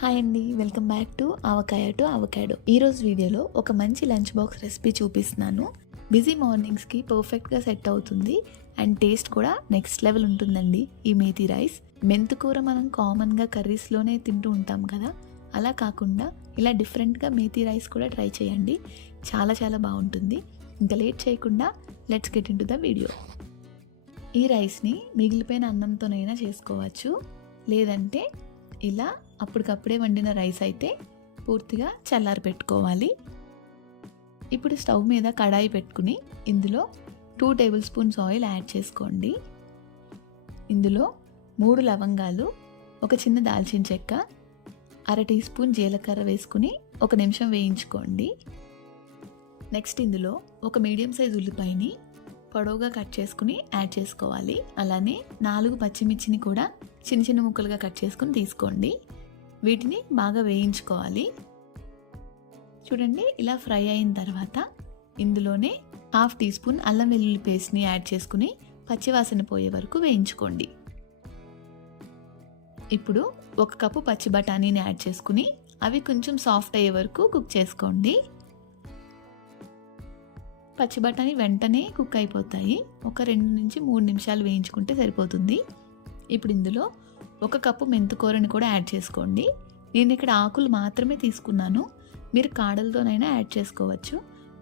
Hi అండి, welcome back to avocado. ఈరోజు వీడియోలో ఒక మంచి లంచ్ బాక్స్ రెసిపీ చూపిస్తున్నాను. బిజీ మార్నింగ్స్కి పర్ఫెక్ట్గా సెట్ అవుతుంది అండ్ టేస్ట్ కూడా నెక్స్ట్ లెవెల్ ఉంటుందండి. ఈ మేతి రైస్, మెంతుకూర మనం కామన్గా కర్రీస్లోనే తింటూ ఉంటాం కదా, అలా కాకుండా ఇలా డిఫరెంట్గా మేతి రైస్ కూడా ట్రై చేయండి. చాలా చాలా బాగుంటుంది. ఇంకా లేట్ చేయకుండా let's get in to the video. ఈ రైస్ని మిగిలిపోయిన అన్నంతోనైనా చేసుకోవచ్చు, లేదంటే ఇలా అప్పటికప్పుడే వండిన రైస్ అయితే పూర్తిగా చల్లారి పెట్టుకోవాలి. ఇప్పుడు స్టవ్ మీద కడాయి పెట్టుకుని ఇందులో 2 టేబుల్ స్పూన్స్ ఆయిల్ యాడ్ చేసుకోండి. ఇందులో 3 లవంగాలు, ఒక చిన్న దాల్చిన చెక్క, 1/2 టీ స్పూన్ జీలకర్ర వేసుకుని 1 నిమిషం వేయించుకోండి. నెక్స్ట్ ఇందులో ఒక మీడియం సైజ్ ఉల్లిపాయని పొడవుగా కట్ చేసుకుని యాడ్ చేసుకోవాలి. అలానే 4 పచ్చిమిర్చిని కూడా చిన్న చిన్న ముక్కలుగా కట్ చేసుకుని తీసుకోండి. వీటిని బాగా వేయించుకోవాలి. చూడండి, ఇలా ఫ్రై అయిన తర్వాత ఇందులోనే 1/2 టీ స్పూన్ అల్లం వెల్లుల్లి పేస్ట్ని యాడ్ చేసుకుని పచ్చివాసన పోయే వరకు వేయించుకోండి. ఇప్పుడు 1 కప్పు పచ్చి బఠానీని యాడ్ చేసుకుని అవి కొంచెం సాఫ్ట్ అయ్యే వరకు కుక్ చేసుకోండి. పచ్చి బఠానీ వెంటనే కుక్ అయిపోతాయి. ఒక 2 నుంచి 3 నిమిషాలు వేయించుకుంటే సరిపోతుంది. ఇప్పుడు ఇందులో 1 కప్పు మెంతుకూరని కూడా యాడ్ చేసుకోండి. నేను ఇక్కడ ఆకులు మాత్రమే తీసుకున్నాను. మీరు కాడలతోనైనా యాడ్ చేసుకోవచ్చు.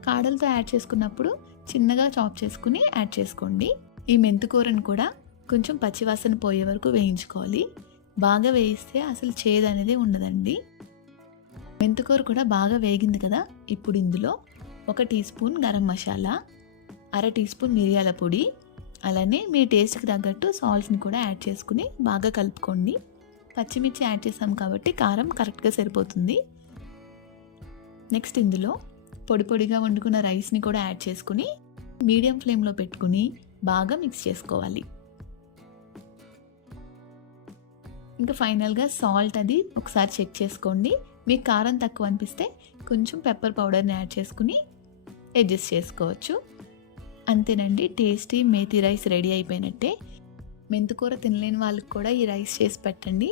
కాడలతో యాడ్ చేసుకున్నప్పుడు చిన్నగా చాప్ చేసుకుని యాడ్ చేసుకోండి. ఈ మెంతుకూరని కూడా కొంచెం పచ్చివాసన పోయే వరకు వేయించుకోవాలి. బాగా వేయిస్తే అసలు చేదు అనేది ఉండదండి. మెంతుకూర కూడా బాగా వేగింది కదా. ఇప్పుడు ఇందులో 1 teaspoon garam masala, 1/2 teaspoon మిరియాల పొడి, అలానే మీ టేస్ట్కి తగ్గట్టు సాల్ట్ని కూడా యాడ్ చేసుకుని బాగా కలుపుకోండి. పచ్చిమిర్చి యాడ్ చేసాం కాబట్టి కారం కరెక్ట్గా సరిపోతుంది. నెక్స్ట్ ఇందులో పొడిగా వండుకున్న రైస్ని కూడా యాడ్ చేసుకుని మీడియం ఫ్లేమ్లో పెట్టుకుని బాగా మిక్స్ చేసుకోవాలి. ఇంకా ఫైనల్గా సాల్ట్ అది ఒకసారి చెక్ చేసుకోండి. మీకు కారం తక్కువ అనిపిస్తే కొంచెం పెప్పర్ పౌడర్ని యాడ్ చేసుకుని అడ్జస్ట్ చేసుకోవచ్చు. అంతేనండి, టేస్టీ మేతి రైస్ రెడీ అయిపోయినట్టే. మెంతుకూర తినలేని వాళ్ళకి కూడా ఈ రైస్ చేసి పెట్టండి.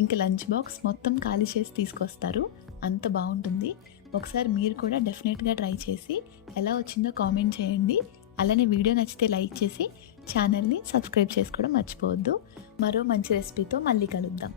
ఇంకా లంచ్ బాక్స్ మొత్తం ఖాళీ చేసి తీసుకొస్తారు, అంత బాగుంటుంది. ఒకసారి మీరు కూడా డెఫినెట్గా ట్రై చేసి ఎలా వచ్చిందో కామెంట్ చేయండి. అలానే వీడియో నచ్చితే లైక్ చేసి ఛానల్ని సబ్స్క్రైబ్ చేసుకోవడం మర్చిపోవద్దు. మరో మంచి రెసిపీతో మళ్ళీ కలుద్దాం.